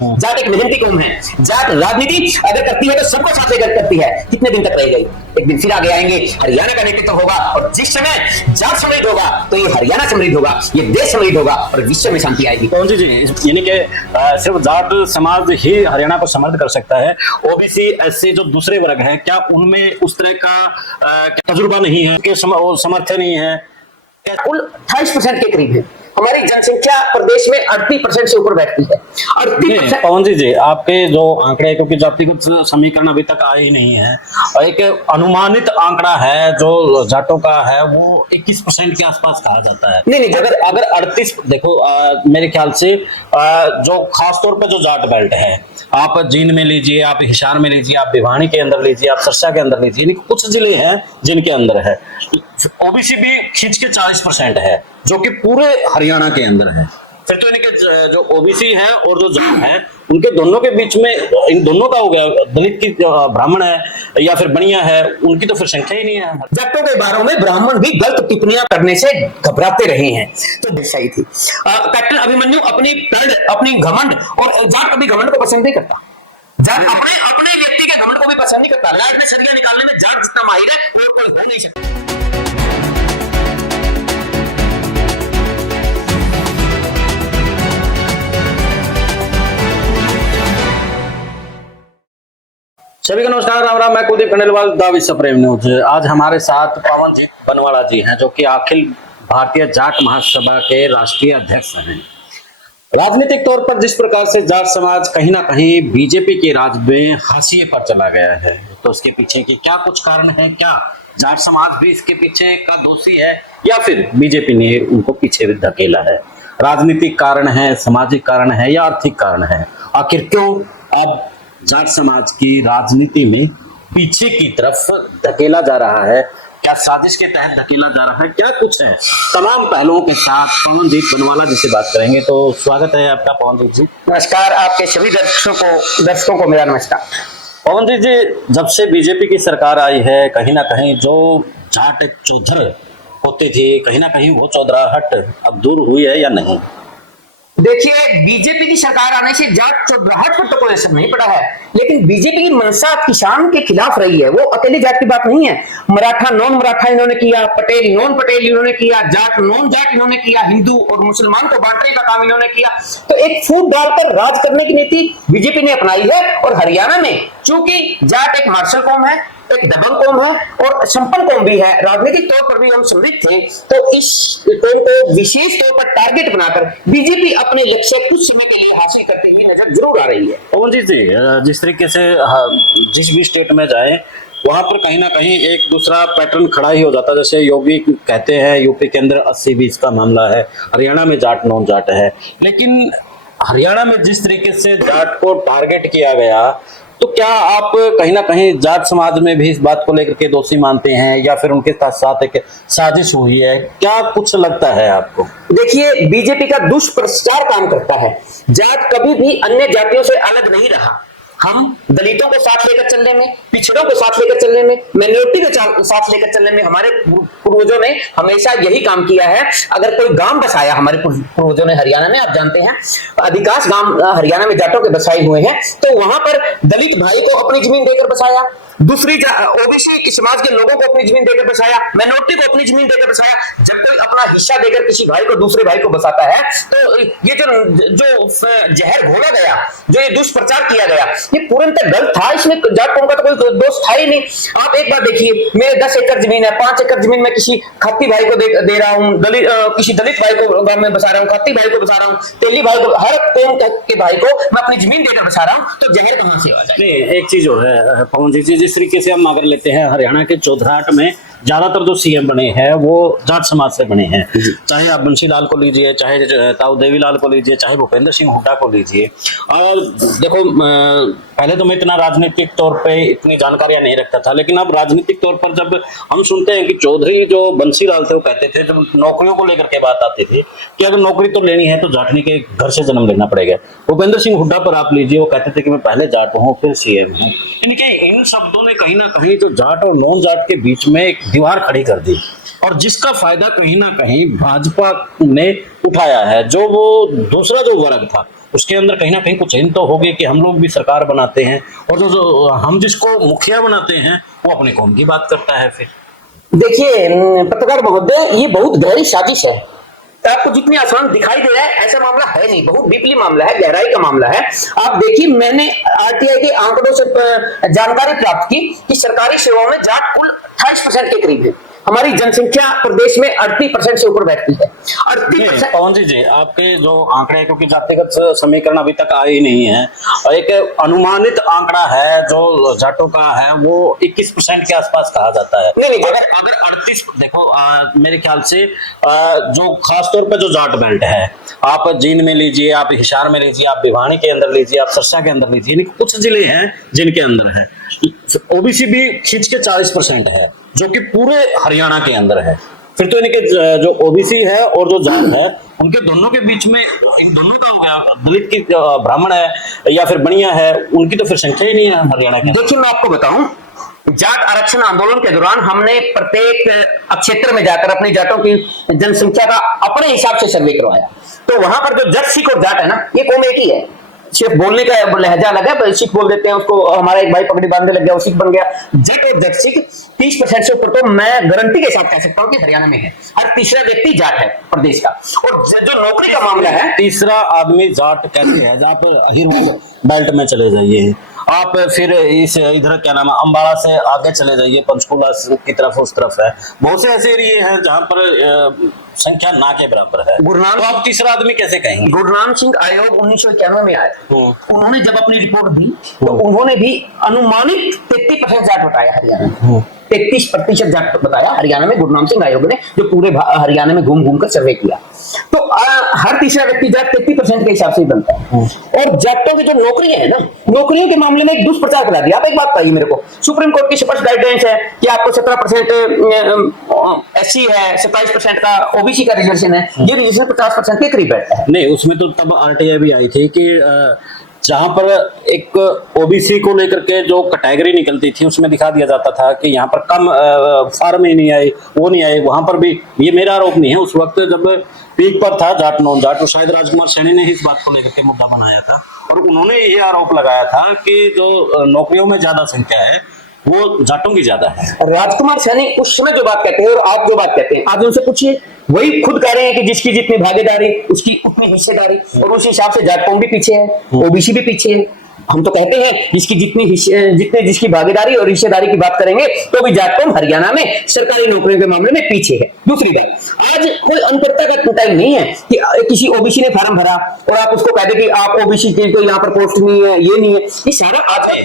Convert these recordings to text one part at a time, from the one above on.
जाट एक मेहनती कौम है। जाट राजनीति अगर करती है तो सबको साथ लेकर करती है। कितने दिन तक रहेगी? एक दिन फिर आगे आएंगे, हरियाणा का नेतृत्व होगा और जिस समय जाट समृद्ध होगा तो ये हरियाणा समृद्ध होगा, ये देश समृद्ध होगा और विश्व में शांति आएगी। पवन जी, यानी कि सिर्फ जाट समाज ही हरियाणा को समृद्ध कर सकता है, ओबीसी एससी जो दूसरे वर्ग हैं क्या उनमें उस तरह का तजुर्बा नहीं है कि समर्थन नहीं है? कुल 28% के करीब है हमारी जनसंख्या प्रदेश में 38% से ऊपर बैठती है। 38%। पवन जी आपके जो आंकड़े, क्योंकि जातिगत समीकरण अभी तक आए ही नहीं है, और एक अनुमानित आंकड़ा है जो जाटों का है वो 21% के आसपास कहा जाता है। नहीं अगर 38 देखो, मेरे ख्याल से जो खास तौर पे जो जाट बेल्ट है, आप जींद में लीजिए, आप हिसार में लीजिए, आप भिवानी के अंदर लीजिए, आप सरसा के अंदर लीजिए, कुछ जिले हैं जिनके अंदर है। ओबीसी भी खींच के 40% है जो कि पूरे हरियाणा के अंदर है। फिर तो इनके जो ओबीसी हैं और जो जाट हैं उनके दोनों के बीच में, इन दोनों का हो गया, दलित की ब्राह्मण है या फिर बनिया है, उनकी तो फिर संख्या ही नहीं है। जाटों के बारे में ब्राह्मण भी गलत टिप्पणियां करने से घबराते रहे हैं, तो सही थी। कैप्टन अभिमन्यु अपनी प्रण, अपनी घमंड, और जाट कभी घमंड को पसंद नहीं करता। जाट अपने व्यक्ति के घमंड को भी पसंद नहीं करता। रात में सदियां निकालने में जाट जितना माहिर है वो कोई हो नहीं सकता। सभी को नमस्कार, राम राम। मैं कुलदीप खंडेलवाल, द विश्व प्रेम न्यूज। आज हमारे साथ पवनजीत बनवाला जी हैं जो कि अखिल भारतीय जाट महासभा के राष्ट्रीय अध्यक्ष हैं। राजनीतिक तौर पर जिस प्रकार से जाट समाज कहीं ना कहीं बीजेपी के राज में हाशिए पर चला गया है, तो उसके पीछे के क्या कुछ कारण है? क्या जाट समाज भी इसके पीछे का दोषी है या फिर बीजेपी ने उनको पीछे धकेला है? राजनीतिक कारण है, सामाजिक कारण है या आर्थिक कारण है? आखिर क्यों अब जाट समाज की राजनीति में पीछे की तरफ धकेला जा रहा है? क्या साजिश के तहत धकेला जा रहा है? क्या कुछ है? तमाम पहलुओं के साथ पवनजीत बनवाला जी से बात करेंगे। तो स्वागत है आपका पवनजीत जी। नमस्कार, आपके सभी दर्शकों को मेरा नमस्कार। पवनजीत जी, जब से बीजेपी की सरकार आई है, कहीं ना कहीं जो जाट चौधर होते थे, कहीं ना कहीं वो चौधराहट अब दूर हुई है या नहीं? देखिए, बीजेपी की सरकार आने से जाट चौधराहट पर तो कोई असर नहीं पड़ा है, लेकिन बीजेपी की मंशा किसान के खिलाफ रही है। वो अकेली जाट की बात नहीं है। मराठा नॉन मराठा इन्होंने किया, पटेल नॉन पटेल इन्होंने किया, जाट नॉन जाट इन्होंने किया, हिंदू और मुसलमान को बांटने का काम इन्होंने किया। तो एक फूट डालकर राज करने की नीति बीजेपी ने अपनाई है। और हरियाणा में चूंकि जाट एक मार्शल कौम है, एक दबंग कौम है और संपन्न कौम भी है, राजनीतिक तौर पर भी हम समृद्ध थे, तो इस कौम को विशेष तौर पर टारगेट बनाकर बीजेपी अपने लक्ष्य कुछ समय के लिए हासिल करते हुए नजर जरूर आ रही है। पवन जी, जिस तरीके से जिस भी स्टेट में जाए वहां पर कहीं ना कहीं एक दूसरा पैटर्न खड़ा ही हो जाता है। जैसे योगी कहते हैं यूपी के अंदर 80-20 का मामला है, हरियाणा में जाट नॉन जाट है, लेकिन हरियाणा में जिस तरीके से जाट को टारगेट किया गया, तो क्या आप कहीं ना कहीं जाट समाज में भी इस बात को लेकर के दोषी मानते हैं या फिर उनके साथ एक साजिश हुई है? क्या कुछ लगता है आपको? देखिए, बीजेपी का दुष्प्रचार काम करता है। जाट कभी भी अन्य जातियों से अलग नहीं रहा। हम दलितों को साथ लेकर चलने में, पिछड़ों को साथ लेकर चलने में, माइनॉरिटी को साथ लेकर चलने में हमारे पूर्वजों ने हमेशा यही काम किया है। अगर कोई गांव बसाया हमारे पूर्वजों ने हरियाणा में, आप जानते हैं अधिकांश गांव हरियाणा में जाटों के बसाए हुए हैं, तो वहां पर दलित भाई को अपनी जमीन देकर बसाया, दूसरी ओबीसी समाज के लोगों को अपनी जमीन देकर बसाया, माइनॉरिटी को अपनी जमीन देकर बसाया। जब कोई अपना हिस्सा देकर किसी भाई को दूसरे भाई को बसाता है, तो ये जो जहर घोला गया, जो ये दुष्प्रचार किया गया, ये पूर्णतः गलत था। इसमें जाट कौम का तो कोई दोष था ही नहीं। आप एक बार देखिए, मेरे 10 एकड़ जमीन है, 5 एकड़ जमीन में किसी खाती भाई को दे रहा हूँ, किसी दलित भाई को गांव में बसा रहा हूँ, खाती भाई को बसा रहा हूँ, तेली भाई को, हर कौम के भाई को मैं अपनी जमीन देकर बसा रहा हूँ, तो जहर कहां से आ जाए? नहीं, एक चीज और है पवन जी, जिस तरीके से हम अगर लेते हैं हरियाणा के चौधराहट में ज्यादातर जो सीएम बने हैं वो जाट समाज से बने हैं। चाहे आप बंसी लाल को लीजिए, चाहे ताऊ देवीलाल को लीजिए, चाहे भूपेंद्र सिंह हुड्डा को लीजिए। और देखो, पहले तो मैं इतना राजनीतिक तौर पे इतनी जानकारियां नहीं रखता था, लेकिन अब राजनीतिक तौर पर जब हम सुनते हैं कि चौधरी जो बंसी लाल थे वो कहते थे, जब नौकरियों को लेकर के बात आती थी कि अगर नौकरी तो लेनी है तो जाटनी के घर से जन्म लेना पड़ेगा। भूपेंद्र सिंह हुड्डा पर आप लीजिए, वो कहते थे कि मैं पहले जाट हूँ फिर सीएम हूँ। इन शब्दों ने कहीं ना कहीं जो जाट और नॉन जाट के बीच में एक दीवार खड़ी कर दी, और जिसका फायदा कहीं ना कहीं भाजपा ने उठाया है। जो वो दूसरा जो वर्ग था उसके अंदर कहीं ना कहीं कुछ हिंट तो होगी कि हम लोग भी सरकार बनाते हैं, और जो हम जिसको मुखिया बनाते हैं वो अपने कौम की बात करता है। फिर देखिए पत्रकार महोदय, ये बहुत गहरी साजिश है। तो आपको जितनी आसान दिखाई दे रहा है ऐसा मामला है नहीं, बहुत डीपली मामला है, गहराई का मामला है। आप देखिए, मैंने आरटीआई के आंकड़ों से जानकारी प्राप्त की कि सरकारी सेवाओं में जाट कुल 28% के करीब है। हमारी जनसंख्या प्रदेश में 38% से ऊपर बैठती है। 38%। पवन जी, आपके जो आंकड़े, क्योंकि जातिगत समीकरण अभी तक आए ही नहीं है, एक अनुमानित आंकड़ा है जो जाटों का है वो 21% के आसपास कहा जाता है। नहीं, अगर 38, देखो मेरे ख्याल से जो खासतौर पर जो जाट बेल्ट है, आप जींद में लीजिए, आप हिसार में लीजिए, आप भिवानी के अंदर लीजिए, आप सरसा के अंदर लीजिए, कुछ जिले हैं जिनके अंदर है ओबीसी भी खींच के 40% है, जो कि पूरे हरियाणा के अंदर है। फिर तो इनके जो ओबीसी है और जो जाट है, उनके दोनों के बीच में, इन दोनों का हो गया, दलित की ब्राह्मण है या फिर बनिया है, उनकी तो फिर संख्या ही नहीं है हरियाणा के। देखिए मैं आपको बताऊं, जाट आरक्षण आंदोलन के दौरान हमने प्रत्येक क्षेत्र में जाकर अपनी जाटों की जनसंख्या का अपने हिसाब से सर्वे करवाया। तो वहां पर जो जट सिख और जाट है ना, ये कौम एक ही है, सिर्फ बोलने का लहजा अलग है। सिख बोल देते हैं उसको, हमारा एक भाई पगड़ी बांधने लग गया वो सिख बन गया। जट और जट सिख 30% से ऊपर तो मैं गारंटी के साथ कह सकता हूँ कि हरियाणा में है। हर तीसरा व्यक्ति जाट है प्रदेश का। और जो नौकरी का मामला है, तीसरा आदमी जाट कैसे है? जहाँ पर अहिर बेल्ट में चले जाइए आप, फिर इस इधर क्या नाम है, अंबाला से आगे चले जाइए, पंचकुला की तरफ, उस तरफ है, बहुत से ऐसे एरिए हैं जहाँ पर संख्या ना के बराबर है। गुरुनानक, तो आप तीसरा आदमी कैसे कहेंगे? गुरुनानक सिंह आयोग 1991 में आया, उन्होंने जब अपनी रिपोर्ट दी तो उन्होंने भी अनुमानित 33% जाट बताया हरियाणा में। 33% जाट बताया हरियाणा में, गुरुनानक सिंह आयोग ने जो पूरे हरियाणा में घूम घूम कर सर्वे किया। तो हर तीसरा व्यक्ति जाट 33% के हिसाब से ही बनता है। और जाटों की जो नौकरियां है ना, नौकरियों के मामले में एक दुष्प्रचार करा दिया। आप एक बात बताइए मेरे को, सुप्रीम कोर्ट की स्पष्ट गाइडलाइंस है कि आपको 17% एससी है, 27% का ओबीसी का रिजर्वेशन है, ये रिजर्वेशन 50% के करीब बैठता है। नहीं, उसमें तो तब आरटीआई भी आई थी कि जहां पर एक ओबीसी को लेकर के जो कैटेगरी निकलती थी उसमें दिखा दिया जाता था कि यहाँ पर कम फार्म ही नहीं आए, वो नहीं आए। वहां पर भी, ये मेरा आरोप नहीं है, उस वक्त जब पीक पर था जाट नॉन जाट, तो शायद राजकुमार सैनी ने इस बात को लेकर के मुद्दा बनाया था और उन्होंने ये आरोप लगाया था कि जो नौकरियों में ज्यादा संख्या है वो जाटों की ज्यादा है। राजकुमार सैनी उस समय जो बात कहते हैं और आप जो बात कहते हैं, आज उनसे पूछिए, वही खुद कह रहे हैं कि जिसकी जितनी भागीदारी उसकी उतनी हिस्सेदारी, और उस हिसाब से जाट कौम भी पीछे है, ओबीसी भी पीछे है। हम तो कहते हैं जिसकी जिसकी भागीदारी और हिस्सेदारी की बात करेंगे तो भी जाट कौम हरियाणा में सरकारी नौकरियों के मामले में पीछे है। दूसरी बात, आज कोई अंतरता का टाइम नहीं है कि किसी ओबीसी ने फार्म भरा और आप उसको कह दे कि आप ओबीसी के तो यहाँ पर पोस्ट नहीं है, ये नहीं है, ये सारा बात है।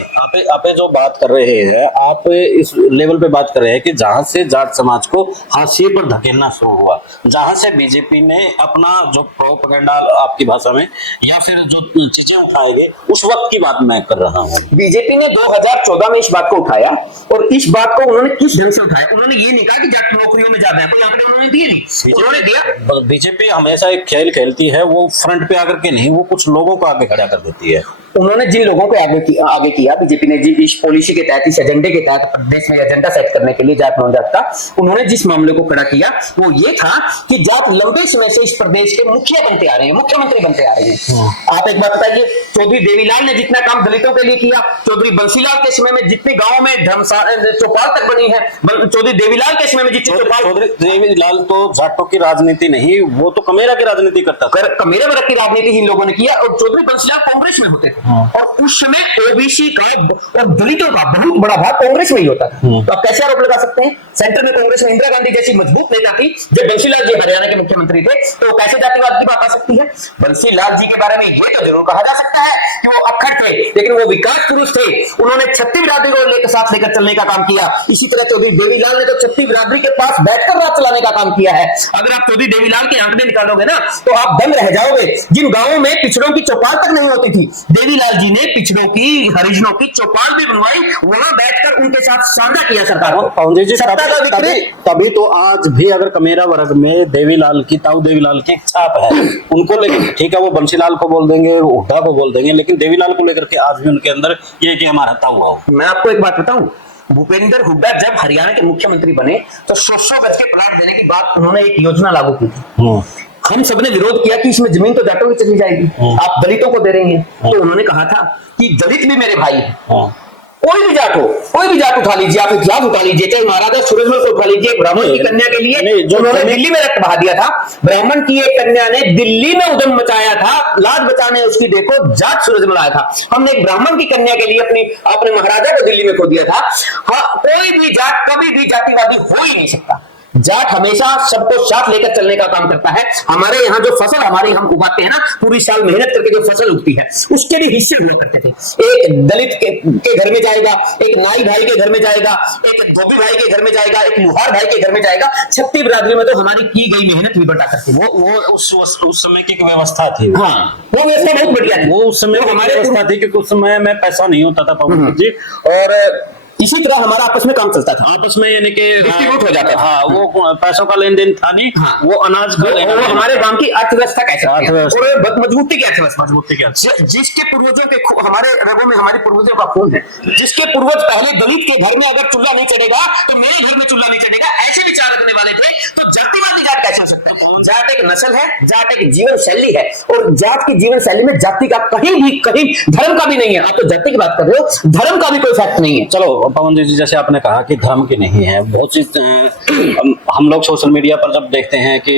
आप जो बात कर रहे हैं, आप इस लेवल पे बात कर रहे हैं कि जहां से जाट समाज को हाशिए पर धकेलना शुरू हुआ, जहां से बीजेपी ने अपना जो प्रोपेगेंडा, आपकी भाषा में, या फिर जो चीजें उठाई गई, उस वक्त की बात मैं कर रहा हूँ। बीजेपी ने 2014 में इस बात को उठाया, और इस बात को उन्होंने किस ढंग से उठाया? उन्होंने ये नहीं कहा कि जाट नौकरियों में ज्यादा है, कोई आंकड़े उन्होंने दिए नहीं, उन्होंने दिया। बीजेपी हमेशा एक खेल खेलती है, वो फ्रंट पे आकर के नहीं, वो कुछ लोगों को आगे खड़ा कर देती है। उन्होंने जिन लोगों को आगे किया, बीजेपी ने जिस पॉलिसी के तहत, इस एजेंडे के तहत, प्रदेश में एजेंडा सेट करने के लिए जाट नॉन जाट का उन्होंने जिस मामले को खड़ा किया वो ये था कि जाट लंबे समय से इस प्रदेश के मुखिया बनते आ रहे हैं, मुख्यमंत्री बनते आ रहे हैं। आप एक बात बताइए, चौधरी देवीलाल ने जितना काम दलितों के लिए किया, चौधरी बंसीलाल के समय में जितने गाँव में चौपाल तक बनी है, चौधरी देवीलाल के समय में जितने चौपाल, चौधरी देवीलाल तो जाटों की राजनीति नहीं, वो तो कमेरा की राजनीति करता था। कमेरा वर्ग की राजनीति इन लोगों ने किया, और चौधरी बंसीलाल कांग्रेस में होते थे। और उस समय ओबीसी का और दलितों का बहुत बड़ा भाग कांग्रेस में ही होता था। तो आप कैसे आरोप लगा सकते हैं? सेंटर में कांग्रेस में इंदिरा गांधी जैसी मजबूत नेता थी, जब बंसीलाल जी हरियाणा के मुख्यमंत्री थे, तो कैसे जातिवाद की बात आ सकती है? बंसीलाल जी के बारे में ये तो जरूर कहा जा सकता है कि वो अक्खड़ थे, लेकिन वो विकास पुरुष थे। उन्होंने छत्तीस बिरादरी को साथ लेकर चलने का काम किया। इसी तरह चौधरी देवीलाल ने तो छत्तीस बिरादरी के पास बैठकर राज चलाने का काम किया है। अगर आप चौधरी देवीलाल के आंकड़े निकालोगे ना, तो आप दंग रह जाओगे। जिन गांवों में पिछड़ों की चौपाल तक नहीं होती थी, देवीलाल जी ने पिछड़ों की, हरिजनों की चौपाल भी बनवाई, वहां बैठकर उनके साथ साझा किया सरकार को। तभी तो आज भी अगर कमेरा वर्ग में देवीलाल की, ताऊ देवीलाल की छाप है, उनको लेकर, ठीक है, वो बंसीलाल को बोल देंगे, हुड्डा को बोल देंगे, लेकिन देवीलाल को लेकर के आज भी उनके अंदर ये कि हमारा ताऊ आओ। मैं आपको एक बात बताऊं, भूपेंद्र हुड्डा जब हरियाणा के मुख्यमंत्री बने तो 100 गज के प्लाट देने की बात उन्होंने एक योजना लागू की थी। हम सबने विरोध किया कि इसमें जमीन तो जाटों की चली जाएगी, आप दलितों को दे रहे हैं। तो उन्होंने कहा था कि दलित भी मेरे भाई हैं, कोई भी जाट हो, कोई भी जाट उठा लीजिए, आप इतिहास उठा लीजिए, चाहे महाराजा सूरजमल को उठा लीजिए, ब्राह्मण की कन्या के लिए जो उन्होंने दिल्ली में रक्त बहा दिया था, ब्राह्मण की एक कन्या ने दिल्ली में उद्यम मचाया था, लाज बचाने उसकी देखो जाट सूरजमल आया था। हमने एक ब्राह्मण की कन्या के लिए अपने महाराजा को दिल्ली में खो दिया था। हाँ, कोई भी जाट कभी भी जातिवादी हो ही नहीं सकता। जाट हमेशा सबको साथ लेकर चलने का काम करता है। हमारे यहाँ जो फसल हमारे हम उगाते हैं ना, पूरी साल मेहनत करके जो फसल उगती है, उसके भी हिस्से हुआ करते थे। एक दलित के घर में जाएगा, एक नाई भाई के घर में जाएगा, एक धोबी भाई के घर में जाएगा, एक लुहार भाई के घर में जाएगा। छत्ती बिरादरी में तो हमारी की गई मेहनत भी बटा करती है। वो उस समय की व्यवस्था थी। हाँ, वो व्यवस्था बहुत बढ़िया थी। वो उस समय हमारे व्यवस्था थी, क्योंकि उस समय में पैसा नहीं होता था पवन जी, और इसी तरह हमारा आपस में काम चलता था, आपस में यानी कि डिस्ट्रीब्यूट हो जाता था। हाँ, वो पैसों का लेन देन था नहीं। हाँ, वो अनाज का लेन देन। हमारे गांव की अर्थव्यवस्था कैसे और मजबूती की अर्थव्यवस्था, मजबूती क्या? जिसके पूर्वजों के हमारे रगों में हमारे पूर्वजों का खून है। जिसके पूर्वज पहले दलित के घर में अगर चूल्हा नहीं चढ़ेगा तो मेरे घर में चूल्हा नहीं चढ़ेगा, ऐसे विचार रखने वाले थे। तो जातिवादी जाट कैसे हो सकता है? जाट एक नस्ल है, जाट एक जीवन शैली है, और जाट की जीवन शैली में जाति का कहीं धर्म का भी नहीं है। आप तो जाति की बात कर रहे हो, धर्म का भी कोई फैक्ट नहीं है। चलो पवन जी, जैसे आपने कहा कि धर्म की नहीं है, बहुत सी हम लोग सोशल मीडिया पर जब देखते हैं कि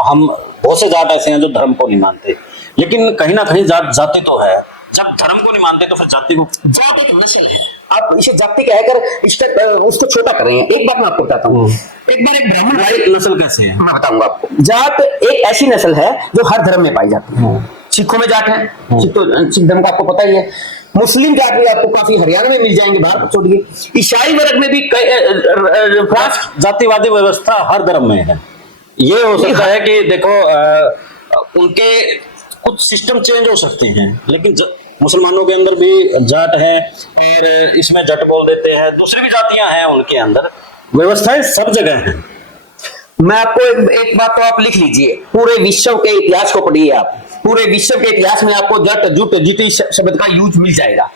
हम बहुत से जाट ऐसे हैं जो धर्म को नहीं मानते, लेकिन कहीं ना कहीं जाति तो है। जब धर्म को नहीं मानते तो फिर जाति को, जाट एक नस्ल है, आप इसे जाति कहकर उसको छोटा कर रहे हैं। एक बात मैं आपको बताता हूँ, एक बार एक ब्राह्मण भाई, नस्ल कैसे है मैं बताऊंगा आपको। जाट एक ऐसी नस्ल है जो हर धर्म में पाई जाती है। सिखों में जाट है, सिख धर्म का आपको पता ही है। मुस्लिम जाट भी आपको काफी हरियाणा में मिल जाएंगे, बाहर छोड़िए। ईसाई वर्ग में भी जातिवादी व्यवस्था हर धर्म में है। ये हो सकता है कि देखो उनके कुछ सिस्टम चेंज हो सकते हैं, लेकिन मुसलमानों के अंदर भी जाट है, और इसमें जट बोल देते हैं, दूसरी भी जातियां हैं उनके अंदर, व्यवस्थाएं सब जगह हैं। मैं आपको एक बात तो आप लिख लीजिए, पूरे विश्व के इतिहास को पढ़िए आप, पूरे विश्व के इतिहास में आपको जट जुट जिटी शब्द का यूज मिल जाएगा।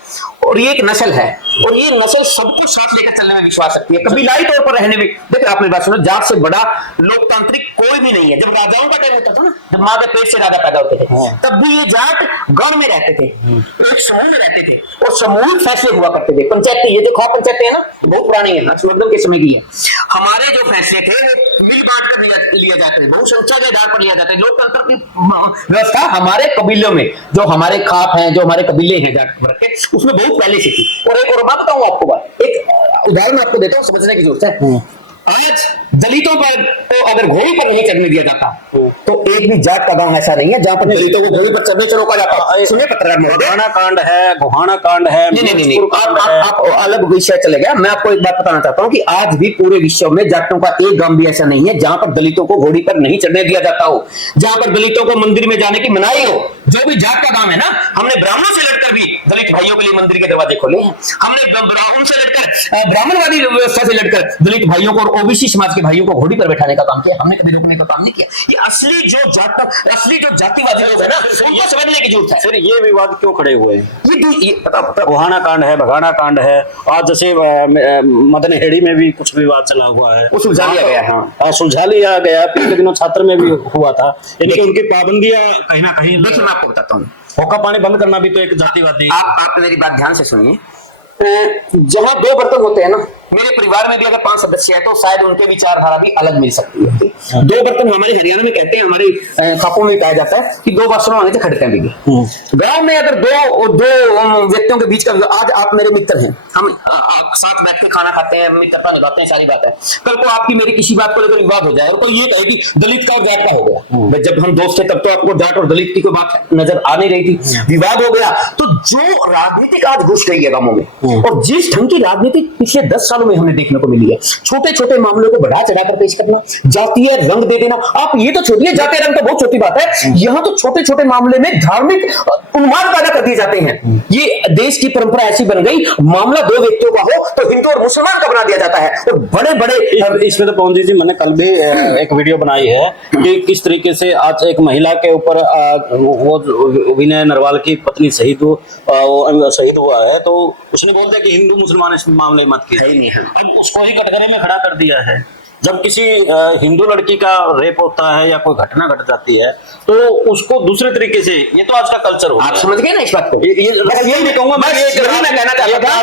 और ये एक नस्ल है, और ये नस्ल सबको साथ लेकर चलने में विश्वास रखती है, कबीलाई तौर पर रहने में। देखिए आपने बात सुनो, जाट से बड़ा लोकतांत्रिक कोई भी नहीं है। जब राजाओं का टाइम होता था ना, जब माँ के पेट से राजा पैदा होते थे, तब भी ये जाट गण में रहते थे, एक समूह में रहते थे, और सामूहिक फैसले हुआ करते थे। पंचायती, ये देखो पंचायतें है ना, बहुत पुरानी है, हर्षवर्धन के समय की है। हमारे जो फैसले थे वो मिल बांट कर लिया जाते थे, बहुसंख्या के आधार पर लिया जाता है। लोकतंत्र की व्यवस्था हमारे कबीलों में, जो हमारे खाप हैं, जो हमारे कबीले हैं जाट के, उसमें बहुत पहले से थी। और एक और बात बताऊं आपको, बात एक उदाहरण आपको देता हूं, समझने की जरूरत है। आज दलितों पर तो अगर घोड़ी पर नहीं चढ़ने दिया जाता, तो एक भी जाट का गांव ऐसा नहीं है जहां पर दलितों को घोड़ी पर चढ़ने से रोका जाता। सुनिए पत्रकार महोदय, गोहाना कांड है, गोहाना कांड है, नहीं, आप अलग विषय चले गया। मैं आपको एक बात बताना चाहता हूं कि आज भी पूरे विश्व में जाटों का एक गांव भी ऐसा नहीं है जहां पर दलितों को घोड़ी पर नहीं चढ़ने दिया जाता हो, जहां पर दलितों को मंदिर में जाने की मनाही हो। जो भी जाट का गांव है ना, हमने ब्राह्मणों से लड़कर भी दलित भाइयों के लिए मंदिर के दरवाजे खोले हैं। हमने ब्राह्मण से लड़कर, ब्राह्मणवादी व्यवस्था से लड़कर दलित भाइयों को और ओबीसी समाज के भाइयों को घोड़ी पर बैठाने का काम किया। हमने कभी रोकने का काम नहीं किया। ये असली जो जातिवादी लोग है ना, उनको समझने की जरूरत है। फिर ये विवाद क्यों खड़े हुए? ये पता गोहाना कांड है, भगाना कांड है, आज जैसे मदनहेड़ी में भी कुछ विवाद चला हुआ है, सुलझा लिया गया। हाँ, सुलझा लिया गया। पिछले दिनों छात्र में भी हुआ था, लेकिन उनकी पाबंदियां कहीं ना कहीं। देखिए मैं आपको बताता हूँ, होका पानी बंद करना भी तो एक जातिवादी। आप मेरी बात ध्यान से सुनिए। जहां दो बर्तन होते हैं ना, मेरे परिवार में भी अगर 5 सदस्य है तो शायद उनके विचारधारा भी अलग मिल सकती है। दो बर्तन हमारे हरियाणा में कहते हैं, हमारे खापों में कहा जाता है कि 2 बर्तनों आने से खड़कते बिगे। गांव में अगर दो व्यक्तियों के बीच का, आज आप मेरे मित्र हैं, हम साथ बैठ के खाना खाते हैं, मित्रता निभाते हैं, सारी बात है। कल को आपकी मेरी किसी बात को लेकर विवाद हो जाए और कोई ये कहे कि दलित का और जाट का हो गया, जब हम दोस्त थे तब तो आपको जाट और दलित की कोई बात नजर आ नहीं रही थी, विवाद हो गया। तो जो राजनीतिक आज घुस गई है गांवों में, और जिस ढंग की राजनीति पिछले 10 सालों में हमें देखने को मिली है, छोटे छोटे मामलों को बढ़ा चढ़ाकर पेश करना, जातीय रंग दे देना। आप ये तो छोड़िए, जातीय रंग तो बहुत छोटी बात है, यहाँ तो छोटे छोटे मामले में धार्मिक उन्माद पैदा कर दिए जाते हैं। ये देश की परंपरा ऐसी बन गई, मामला 2 व्यक्तियों का हो तो हिंदू और मुसलमान का बना दिया जाता है। और बड़े बड़े इसमें तो पवन जी, मैंने कल भी एक वीडियो बनाई है कि किस तरीके से आज एक महिला के ऊपर वो विनय नरवाल की पत्नी शहीद हुआ है, तो उसने बोलता है कि हिंदू मुसलमान इस मामले में मत कीजिए। अब उसको ही कटघरे में खड़ा कर दिया है। जब किसी हिंदू लड़की का रेप होता है या कोई घटना घट जाती है तो उसको दूसरे तरीके से, ये तो आज का कल्चर हो आप गया। समझ गए ना इस बात को? यही नहीं कहूंगा मैं, यही मैं कहना चाहता था,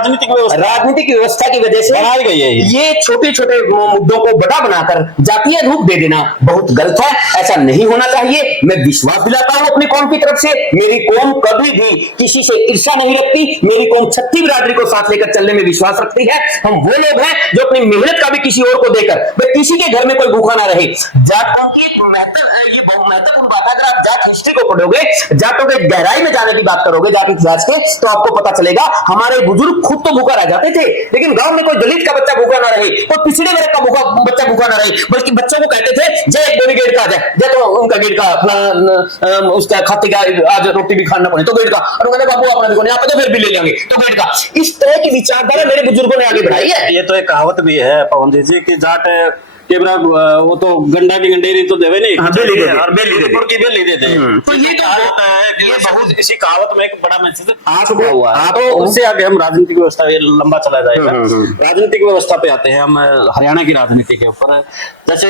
राजनीतिक व्यवस्था की वजह से बनाई गई है ये छोटे छोटे मुद्दों को बड़ा बनाकर जातीय रूप दे देना बहुत गलत है। ऐसा नहीं होना चाहिए। मैं विश्वास दिलाता हूं अपनी कौम की तरफ से, मेरी कौम कभी भी किसी से ईर्ष्या नहीं रखती। मेरी कौम छठी बिरादरी को साथ लेकर चलने में विश्वास रखती है। हम वो लोग हैं जो अपनी मेहनत का भी किसी और को देकर, किसी के घर में कोई भूखा ना रहे। जातों की ये बहुत महत्वपूर्ण बात है। अगर आप जात हिस्ट्री को पढ़ोगे, जातों के गहराई में जाने की बात करोगे, जाति इतिहास के, तो आपको पता चलेगा हमारे बुजुर्ग खुद तो भूखा रह जाते थे, लेकिन गांव में कोई दलित का बच्चा भूखा ना रहे, कोई पिछड़े वर्ग का बच्चा भूखा ना रहे, बल्कि बच्चों को कहते थे जय बोरी गेट का आ जाए, जय तो उनका गेट का उसका खाते का आज रोटी भी खाना पड़े तो गेट का, और कहते बाबू अपना देखो नहीं आप तो फिर भी ले लेंगे तो गेट का। इस तरह की विचारधारा मेरे बुजुर्गों ने आगे बढ़ाई है। ये तो एक कहावत भी है पवन जी की जाट के वो तो गंडा की गंडेरी तो देवे नहीं, बेली दे दे। और बेली दे दे। तो ये तो होता है कि ये बहुत इसी कहावत में एक बड़ा मैसेज छुपा हुआ है। तो उससे आगे हम राजनीतिक व्यवस्था, ये लंबा चला जाएगा। राजनीतिक व्यवस्था पे आते हैं हम, हरियाणा की राजनीति के ऊपर। जैसे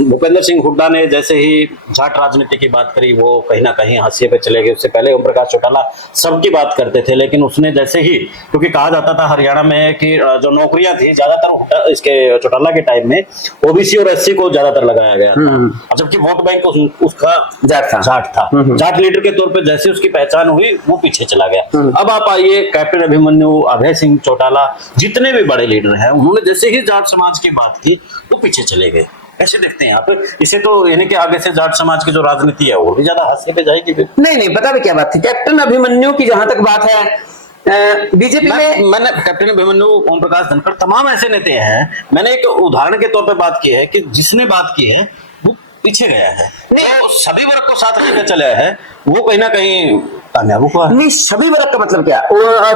भूपेंद्र सिंह हुड्डा ने जैसे ही जाट राजनीति की बात करी, वो कहीं ना कहीं हाशिए पे चले गए। उससे पहले ओम प्रकाश चौटाला सबकी बात करते थे, लेकिन उसने जैसे ही, क्योंकि कहा जाता था हरियाणा में कि जो नौकरियां थी ज्यादातर इसके चौटाला के टाइम में ओबीसी और एससी को ज्यादातर लगाया गया था, जबकि वोट बैंक उसका जाट था। जाट लीडर के तौर पे जैसे उसकी पहचान हुई वो पीछे चला गया। अब आप आइए, कैप्टन अभिमन्यु, अभय सिंह चौटाला, जितने भी बड़े लीडर हैं, उन्होंने जैसे ही जाट समाज की बात की वो पीछे चले गए। कैसे देखते हैं आप इसे? तो यानी कि आगे से जाट समाज की जो राजनीति है वो भी ज्यादा हाशिए पे जाएगी। नहीं, पता भी क्या बात थी कैप्टन अभिमन्यु की, जहां तक बात है बीजेपी में, मैंने कैप्टन अभिमन्यु, ओम प्रकाश धनखड़, तमाम ऐसे नेता हैं। मैंने एक उदाहरण के तौर पे बात की है कि जिसने बात की है वो पीछे गया है, तो सभी वर्ग को साथ लेकर चले हैं, वो कहीं ना कहीं कामयाब हुआ। नहीं, सभी वर्ग का मतलब क्या?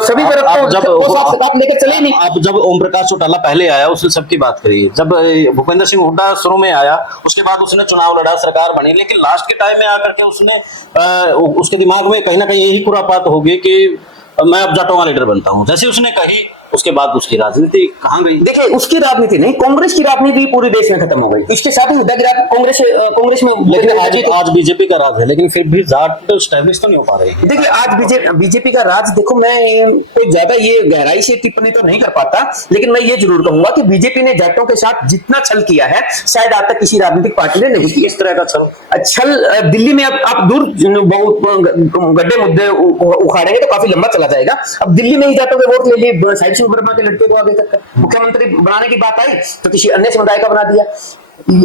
सभी वर्ग आप को जब साथ लेकर चले नहीं। आप जब ओम प्रकाश चौटाला पहले आया उसने सबकी बात करी, जब भूपेंद्र सिंह हुड्डा शुरू में आया उसके बाद उसने चुनाव लड़ा, सरकार बनी, लेकिन लास्ट के टाइम में आकर के उसने उसके दिमाग में कहीं ना कहीं यही खुरापात होगी कि मैं अब जाटों का लीडर बनता हूं। जैसे उसने कही, उसके बाद उसकी राजनीति कहां गई? देखिए, उसकी राजनीति नहीं, कांग्रेस की राजनीति पूरे देश में खत्म हो गई। इसके साथ ही हुड्डा की कांग्रेस में, लेकिन आज बीजेपी का राज है, लेकिन फिर भी जाट तो स्टैब्लिश तो नहीं हो पा रही है। देखिए, आज बीजेपी का राज, देखो मैं कोई ज्यादा ये गहराई से टिप्पणी तो नहीं कर पाता, लेकिन मैं ये जरूर कहूंगा कि बीजेपी ने जाटों के साथ जितना छल किया है शायद आज तक किसी राजनीतिक पार्टी ने नहीं किया। इस तरह का छल दिल्ली में, अब आप दूर बहुत गड्ढे मुद्दे उखाड़ेंगे तो काफी लंबा चला जाएगा। अब दिल्ली में ही जाटों के वोट ले लिए, साहिब सिंह वर्मा के लड़के को आगे तक मुख्यमंत्री बनाने की बात आई तो किसी अन्य समुदाय का बना दिया।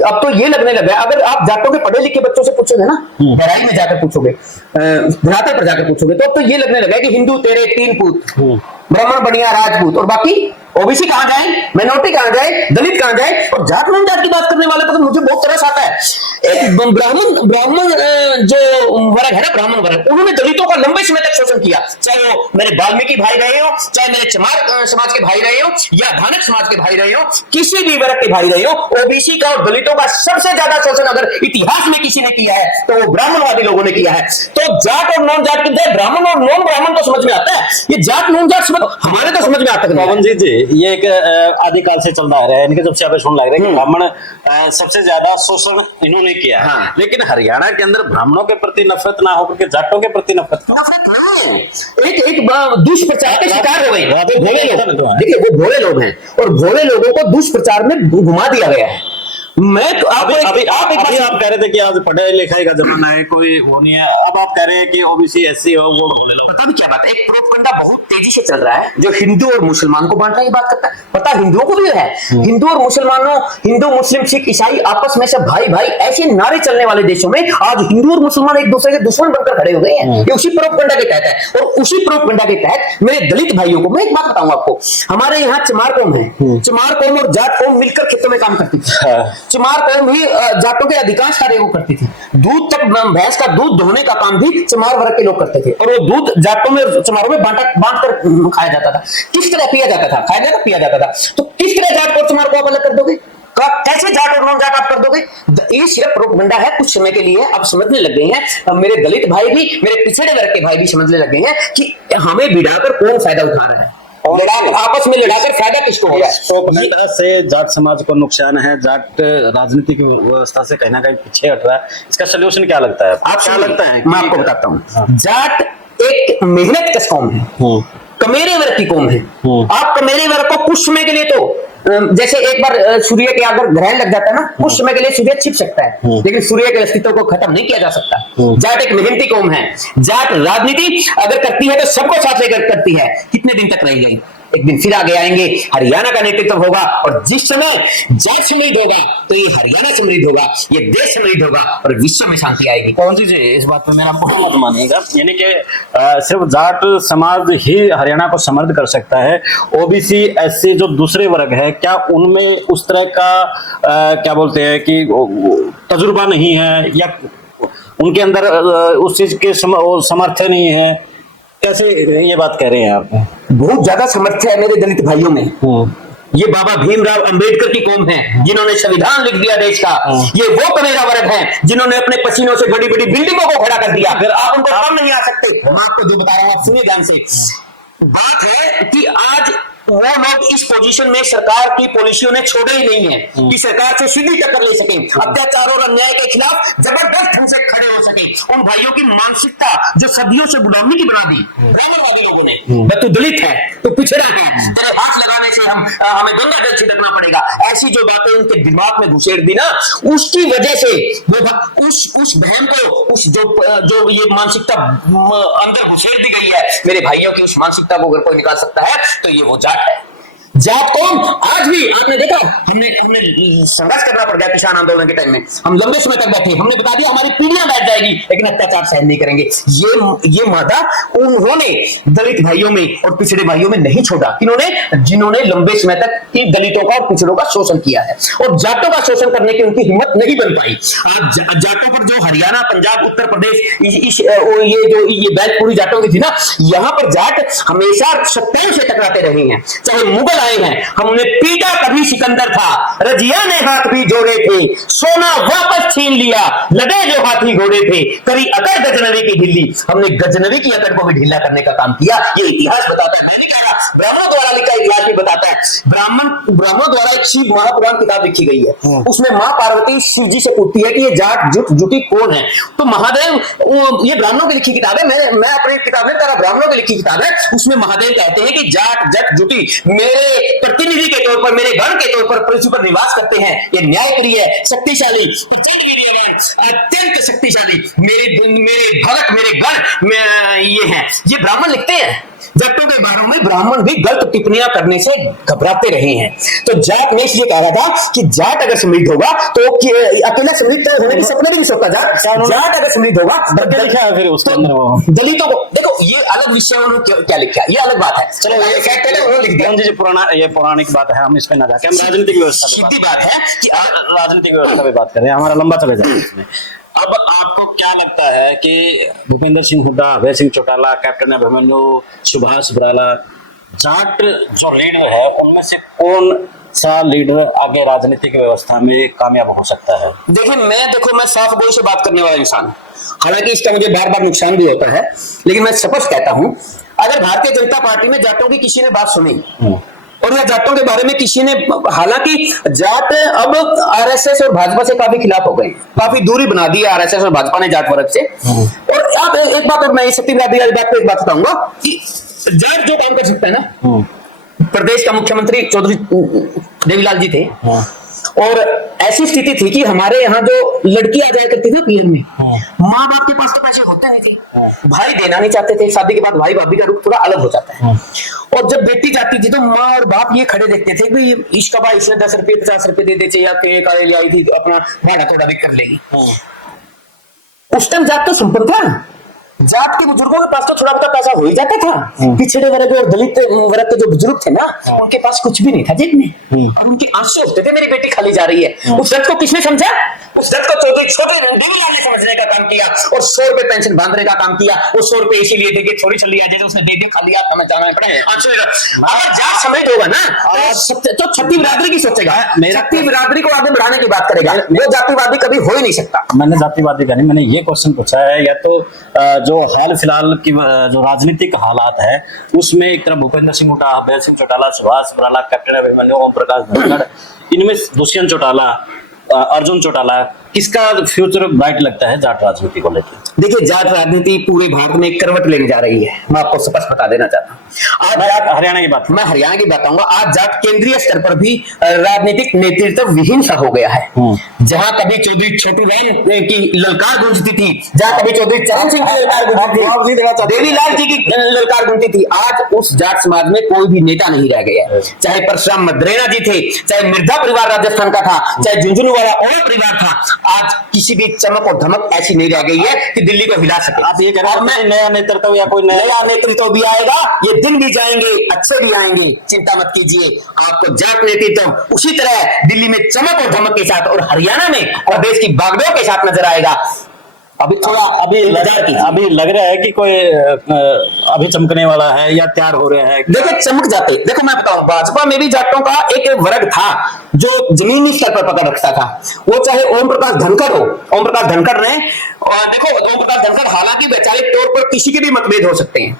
अब तो ये लगने लगा, अगर आप जाटों के पढ़े लिखे बच्चों से पूछोगे ना, गहराई में जाकर पूछोगे, धरातल पर जाकर पूछोगे, तो अब तो ये लगने लगा कि हिंदू तेरे 3 पूत, ब्राह्मण बनिया राजपूत, और बाकी ओबीसी कहां जाए, माइनॉरिटी कहां जाए, दलित कहां जाए। और जाट नॉन जाट की बात करने वाले तो मुझे बहुत तरस आता है। एक ब्राह्मण जो वर्ग है ना, ब्राह्मण वर्ग, उन्होंने दलितों का लंबे समय तक शोषण किया, चाहे वो मेरे वाल्मीकि भाई रहे हो, चाहे मेरे चमार समाज के भाई रहे हो, या धानक समाज के भाई रहे हो, किसी भी वर्ग के भाई रहे हो, ओबीसी का और दलितों का सबसे ज्यादा शोषण अगर इतिहास में किसी ने किया है तो वो ब्राह्मणवादी लोगों ने किया है। तो जाट और नॉन जाट की, ब्राह्मण और नॉन ब्राह्मण तो समझ में आता है, ये जाट नॉन जाट हमारे तो समझ में आता है। पवन जी, ये एक आदिकाल से चलता आ रहा है, इनके जब से सुन लग रहा है कि ब्राह्मण सबसे ज्यादा शोषण इन्होंने किया है। हाँ। लेकिन हरियाणा के अंदर ब्राह्मणों के प्रति नफरत ना होकर के जाटों के प्रति नफरत एक दुष्प्रचार के शिकार हो गए वो भोले लोग। देखिए, वो भोले लोग हैं और भोले लोगों को दुष्प्रचार में घुमा दिया गया है। मैं तो आप कह रहे थे कि आज पढ़ाई लिखाई का जमाना है, कोई वो नहीं है, अब आप कह रहे हैं कि ओबीसी एससी हो वो भोले लोग। पता भी क्या बात है, एक प्रोपगंडा बहुत तेजी से चल रहा है जो हिंदू और मुसलमान को बांटने की बात करता है। पता हिंदुओं को भी है, हिंदू और मुसलमानों, हिंदू मुस्लिम सिख ईसाई आपस में सब भाई भाई ऐसे नारे चलने वाले देशों में आज हिंदू और मुसलमान एक दूसरे के दुश्मन बनकर खड़े हो गए हैं। ये उसी प्रोपगंडा के तहत है। और उसी प्रोपगंडा के तहत मेरे दलित भाइयों को मैं एक बात बताऊंगा आपको, हमारे यहाँ चमार कौम है, चमार कौम और जाट कौम मिलकर खेतों में काम करती थी। चमार कौम ही जाटों के अधिकांश कार्य को करती थी। दूध तक, भैंस का दूध दोहने का काम भी चमार वर्ग के लोग करते थे, और वो दूध जाटों में, चमारों में बांट कर खाया जाता था। किस तरह पिया जाता था, खाया जाता, पिया जाता था। तो किस तरह जाट और चमार को आप अलग कर दोगे? कैसे जाट और नॉन जाट आप कर दोगे? ये सिर्फ प्रोपगंडा है, कुछ समय के लिए आप समझने लग गए हैं। मेरे दलित भाई भी, मेरे पिछड़े वर्ग के भाई भी समझने लग गए हैं कि हमें भिड़ाकर कौन फायदा उठा रहा है। आपस में लड़ाकर फायदा किसको होगा? तो पूरी तरह से जाट समाज को नुकसान है, जाट राजनीतिक व्यवस्था से कहीं ना कहीं पीछे हट रहा है। इसका सोल्यूशन क्या लगता है? आप क्या लगता है? मैं आपको बताता हूँ। जाट एक मेहनत कश कौम है, कमेरे वर्ग की कौम है। आप कमेरे वर्ग को कुछ समय के लिए तो जैसे एक बार सूर्य के अगर ग्रहण लग जाता है ना, कुछ समय के लिए सूर्य छिप सकता है, लेकिन सूर्य के अस्तित्व को खत्म नहीं किया जा सकता। जाट एक मेहनती कौम है। जाट राजनीति अगर करती है तो सबको साथ लेकर करती है। कितने दिन तक रहेंगे? एक दिन फिर आगे आएंगे, हरियाणा का नेतृत्व होगा, और जिस समय जाट समृद्ध होगा तो ये हरियाणा समृद्ध होगा, ये देश समृद्ध होगा और विश्व में शांति आएगी। कौन सी चीज इस बात में मेरा बहुत मत मानिएगा, यानी कि सिर्फ जाट समाज ही हरियाणा को समृद्ध कर सकता है। ओबीसी, एससी जो दूसरे वर्ग है, क्या उनमें उस तरह का क्या बोलते हैं कि तजुर्बा नहीं है, या उनके अंदर उस चीज के समर्थन नहीं है? कैसे ये बात कह रहे हैं आप? बहुत ज्यादा समर्थन है मेरे दलित भाइयों में। ये बाबा भीमराव अंबेडकर की कौम है, जिन्होंने संविधान लिख दिया देश का। ये वो कमेरा वर्ग है जिन्होंने अपने पसीनों से बड़ी बड़ी बिल्डिंगों को खड़ा कर दिया। फिर आप उनको कम नहीं आ सकते। मैं आपको जो बता रहा हूँ, आप सुनिए ध्यान से। बात है कि आज वो लोग इस पोजीशन में सरकार की पॉलिसियों ने छोड़े ही नहीं है कि सरकार से सीधी टक्कर ले सके, अत्याचार और अन्याय के खिलाफ जबरदस्त ढंग से खड़े हो सके। उन भाइयों की मानसिकता जो सदियों से गुलामी की बना दी ब्राह्मणवादी लोगों ने, तू दलित है, तू पिछड़ा है, तेरे हाथ लगाने से हमें गंगा जल छिड़कना पड़ेगा, ऐसी जो बातें उनके दिमाग में घुसेड़ दी ना, उसकी वजह से वो उस बहन को, उस जो ये मानसिकता अंदर घुसेड़ दी गई है मेरे भाइयों की, उस मानसिकता को अगर कोई निकाल सकता है तो ये वो जाट है। जाट कौन? आज भी आपने देखा, हमने संघर्ष करना पड़ गया किसान आंदोलन के टाइम में। हम लंबे समय तक बैठे, हमने बता दिया हमारी पीढ़ियां बैठ जाएगी, लेकिन अत्याचार सहन नहीं करेंगे। ये मादा उन्होंने दलित भाइयों में और पिछड़े भाइयों में नहीं छोड़ा। किन्होंने? जिन्होंने लंबे समय तक दलितों का और पिछड़ों का शोषण किया है, और जाटों का शोषण करने की उनकी हिम्मत नहीं बन पाई। आज जाटों पर जो हरियाणा, पंजाब, उत्तर प्रदेश, ये बैच पूरी जाटों की थी ना, यहाँ पर जाट हमेशा सत्ताओं से टकराते रहे हैं। चाहे मुगल आए हैं, हमने पीटा कभी सिकंदर था, रजिया ने हाथ भी जोड़े थे, सोना वापस छीन लिया, लड़े जो हाथी घोड़े थे, करी अकड़ गजनवी की ढीली, हमने गजनवी की अकड़ को भी ढीला करने का काम किया। ये इतिहास बताता है, मैं नहीं कह रहा, ब्राह्मणों द्वारा लिखा इतिहास भी बताता है। ब्राह्मणों द्वारा एक शिव महापुराण किताब लिखी गई है, उसमें मां पार्वती शिव जी से पूछती है कि ये जाट जुटी कौन है, तो महादेव, ये ब्राह्मणों की लिखी किताब है, मैं अपनी किताब में तारा ब्राह्मणों की लिखी किताब है, उसमें महादेव कहते हैं कि जाट जट जुटी मेरे प्रतिनिधि के तौर पर, मेरे गण के तौर पर पृथ्वी पर निवास करते हैं। ये न्यायप्रिय, शक्तिशाली, अत्यंत शक्तिशाली मेरे भरत, मेरे गण ये हैं। ये ब्राह्मण लिखते हैं। जट्टों के बारे में ब्राह्मण भी गलत टिप्पणियां करने से घबराते रहे हैं। तो जाट ने इसलिए कहा था कि जाट अगर समृद्ध होगा तो अकेला समृद्ध होने की सपने भी नहीं सोचता। जाट अगर समृद्ध होगा, लिखा है फिर उसके अंदर वो दलितों को देखो, ये अलग विषय उन्होंने क्या लिखा, ये अलग बात है। चलो ये फैक्ट है, उन्होंने लिख दिया। ये पौराणिक बात है, हम इस पे ना जाके हम राजनीतिक व्यवस्था, सीधी बात है कि राजनीतिक व्यवस्था पे बात कर रहे हैं, हमारा लंबा चले जाएगा इसमें। अब आपको क्या लगता है कि भूपेंद्र सिंह हुड्डा, अभय सिंह चौटाला, कैप्टन अभिमन्यु, सुभाष बराला, जाट जो लीडर है, उनमें से कौन सा लीडर आगे राजनीतिक व्यवस्था में कामयाब हो सकता है? देखिए मैं साफ गोई से बात करने वाला इंसान, हालांकि इसका मुझे बार बार नुकसान भी होता है, लेकिन मैं स्पष्ट कहता हूं, अगर भारतीय जनता पार्टी में जाटों की किसी ने बात सुनी और या जाटों के बारे में किसी ने, हालांकि जाट अब आरएसएस और भाजपा से काफी खिलाफ हो गए, काफी दूरी बना दी आरएसएस और भाजपा ने जाट वर्ग से। और आप एक बात, और मैं शक्ति बिरादरी वाली बात पे एक बात बताऊंगा कि जाट जो काम कर सकता है ना, प्रदेश का मुख्यमंत्री चौधरी देवीलाल जी थे, और ऐसी स्थिति थी कि हमारे यहाँ जो लड़की आ जाया करती थी पीएम में, माँ बाप के पास तो पैसे होते नहीं थे, भाई देना नहीं चाहते थे, शादी के बाद भाई भाभी का रुख थोड़ा अलग हो जाता है। और जब बेटी जाती थी तो माँ और बाप ये खड़े देखते थे कि इसका भाई इसने 10 रुपये 50 रुपये दे देते, या काले ले आई थी तो अपना भाड़ा थोड़ा भी कर लेगी। उस टाइम जाट तो संपन्न था, जाट के बुजुर्गों के पास तो थोड़ा बहुत पैसा हो ही जाता था। पिछड़े वर्ग और दलित वर्ग के जो बुजुर्ग थे ना, उनके पास कुछ भी नहीं था जेब में, और उनके आंसू होते थे मेरी बेटी खाली जा रही है। उस दर्द को किसने समझा? उस दर्द को छोटे देवीलाल ने समझने का काम किया, और 100 रुपए पेंशन बांधने का काम किया, और 100 रुपए इसीलिए दे के छोड़ी चली, जैसे उसने दे दी खाली, आप हमें जाना पड़े आंसू। अगर जाट समृद्ध होगा ना तो छत्ती बिरादरी की सोचेगा, छत्ती बिरादरी को आगे बढ़ाने की बात करेगा, वो जातिवादी कभी हो ही नहीं सकता। मैंने जातिवादी का नहीं, मैंने ये क्वेश्चन पूछा है, या तो जो जो हाल फिलहाल की जो राजनीतिक हालात है उसमें एक तरफ भूपेंद्र सिंह हुड्डा, अभय सिंह चौटाला, सुभाष बराला, कैप्टन अभिमन्यु, ओम प्रकाश धनखड़, इनमें दुष्यंत चौटाला, अर्जुन चौटाला, किसका फ्यूचर ब्राइट लगता है जाट राजनीति को लेकर? देखिए, जाट राजनीति पूरे भारत में एक करवट लेने जा रही है, मैं आपको स्पष्ट बता देना चाहता हूँ। आज हरियाणा की बात, मैं हरियाणा की बताऊंगा। आज जाट केंद्रीय स्तर पर भी राजनीतिक नेतृत्व विहीन सा हो गया है। जहां कभी चौधरी छोटू रैन की ललकार गूंजती थी, जहां कभी चौधरी चरण सिंह की ललकार गूंजती थी, देवीलाल जी की ललकार गूंजती थी, आज उस जाट समाज में कोई भी नेता नहीं रह गया। चाहे परशुराम मद्रेना जी थे, चाहे मिर्जा परिवार राजस्थान का था, चाहे झुंझुनू वाला और परिवार था, आज किसी भी चमक और धमक ऐसी नहीं रह गई है कि दिल्ली को हिला सके। आप ये कह रहे हैं मैं नया नेतृत्व या कोई नया नेतृत्व भी आएगा, ये दिन भी जाएंगे, अच्छे भी आएंगे, चिंता मत कीजिए। आपको जाट नेतृत्व उसी तरह दिल्ली में चमक और धमक के साथ और हरियाणा में प्रदेश की बागडोर के साथ नजर आएगा। अभी थोड़ा अभी लग रहा है कि कोई अभी चमकने वाला है या तैयार हो रहे हैं। देखिए, चमक जाते। देखो मैं बताऊं, भाजपा में भी जाटों का एक वर्ग था जो जमीनी स्तर पर पकड़ रखता था, वो चाहे ओम प्रकाश धनखड़ हो। ओम प्रकाश धनखड़ ने, और देखो ओम प्रकाश धनखड़ हालांकि वैचारिक तौर पर किसी के भी मतभेद हो सकते हैं,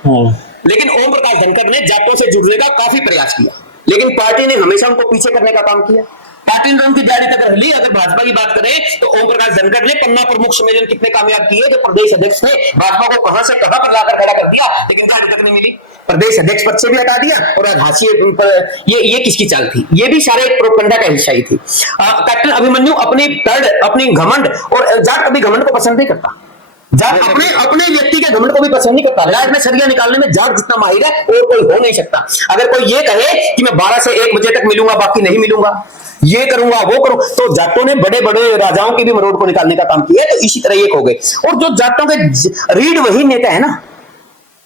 लेकिन ओम प्रकाश धनखड़ ने जाटों से जुड़ने का काफी प्रयास किया, लेकिन पार्टी ने हमेशा उनको पीछे करने का काम किया। पार्टी ने उनकी दाढ़ी तक रख ली। अगर भाजपा की बात करें तो ओम प्रकाश धनखड़ ने पन्ना प्रमुख सम्मेलन कितने कामयाब किए, तो प्रदेश अध्यक्ष ने भाजपा को कहां से कहां पर लाकर खड़ा कर दिया, लेकिन दाढ़ी तक नहीं मिली। प्रदेश अध्यक्ष पद से भी हटा दिया और हाशिए पर। ये किसकी चाल थी? ये भी सारे एक प्रोपेगेंडा का हिस्सा ही थी। कैप्टन अभिमन्यु अपनी तर्ड, अपनी घमंड, और जाट कभी घमंड को पसंद नहीं करता। जाट अपने व्यक्ति के घमंड को भी पसंद नहीं करता। राज में सरिया निकालने में जाट जितना माहिर है और कोई हो नहीं सकता। अगर कोई ये कहे कि मैं 12 से 1 बजे तक मिलूंगा, बाकी नहीं मिलूंगा, ये करूंगा, वो करूं, तो जाटों ने बड़े बड़े राजाओं की भी मरोड़ को निकालने का काम किया है। तो इसी तरह एक हो गए। और जो जाटों के रीढ़ वही नेता है ना,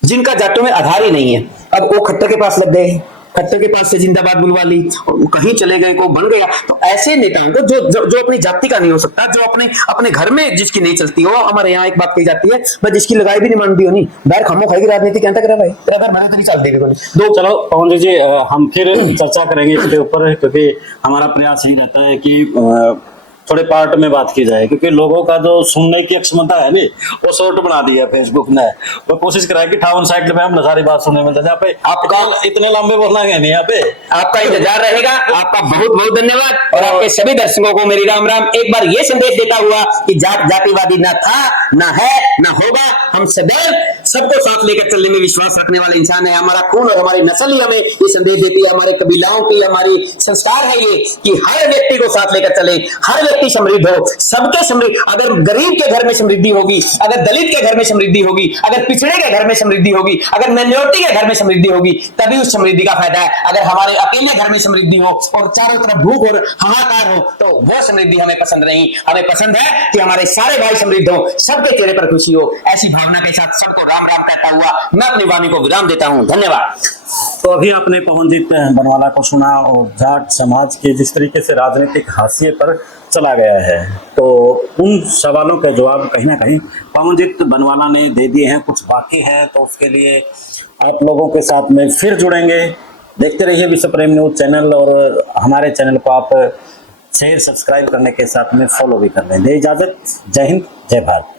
जिनका जाटों में आधार ही नहीं है। अब वो खट्टर के पास लग गए, खट्टर के पास से जिंदाबाद बुलवा ली, और वो कहीं चले गए, को बन गया। तो ऐसे नेताओं को जो अपनी जाति का नहीं हो सकता, जो अपने घर में जिसकी नहीं चलती हो। हमारे यहाँ एक बात कही जाती है, मैं जिसकी लगाई भी नहीं मानती हो नहीं, बैर खामो खाएगी राजनीति, क्या करे भाई, तेरा घर मैंने तो नहीं चल देगी दो। चलो पवन जी, हम फिर चर्चा करेंगे इसके ऊपर, क्योंकि हमारा प्रयास यही रहता है कि थोड़े पार्ट में बात की जाए, क्योंकि लोगों का जो सुनने की क्षमता है नहीं, वो शॉर्ट बना दी है फेसबुक ने। वो कोशिश करा कि 58 सेकंड में हम सारी बात सुनने मिलता है। पे आपका इतने लंबे बोलना है नहीं, यहाँ पे आपका इंतजार रहेगा। आपका बहुत बहुत धन्यवाद, और आपके सभी दर्शकों को मेरी राम राम। एक बार ये संदेश देता हुआ कि जाट जातिवादी ना था, ना है, ना होगा। हम सदैव सबको साथ लेकर चलने में विश्वास रखने वाले इंसान है। हमारा खून और हमारी नस्ल ही हमें ये संदेश देती है, हमारे कबीलाओं की हमारी संस्कार है ये, कि हर व्यक्ति को साथ लेकर चले, हर व्यक्ति समृद्ध हो, सबके समृद्धि। अगर गरीब के घर में समृद्धि होगी, अगर दलित के घर में समृद्धि होगी, अगर पिछड़े के घर में समृद्धि होगी, अगर माइनॉरिटी के घर में समृद्धि होगी, तभी उस समृद्धि का फायदा है। अगर हमारे अकेले घर में समृद्धि हो और चारों तरफ भूख और हाहाकार हो, तो वह समृद्धि हमें पसंद नहीं। हमें पसंद है कि हमारे सारे भाई समृद्ध हो, सबके चेहरे पर खुशी हो। ऐसी भावना के साथ सबको राम राम कहता हुआ मैं अपनी वाणी को विराम देता हूं। धन्यवाद। तो अभी आपने पवनजीत बनवाला को सुना, और जाट समाज के जिस तरीके से राजनीतिक हाशिए पर चला गया है, तो उन सवालों के जवाब कहीं ना कहीं पवनजीत बनवाला ने दे दिए हैं। कुछ बाकी है, तो उसके लिए आप लोगों के साथ में फिर जुड़ेंगे। देखते रहिए विश्व प्रेम न्यूज चैनल, और हमारे चैनल को आप शेयर, सब्सक्राइब करने के साथ में फॉलो भी कर लें। दे इजाजत। जय हिंद, जय भारत।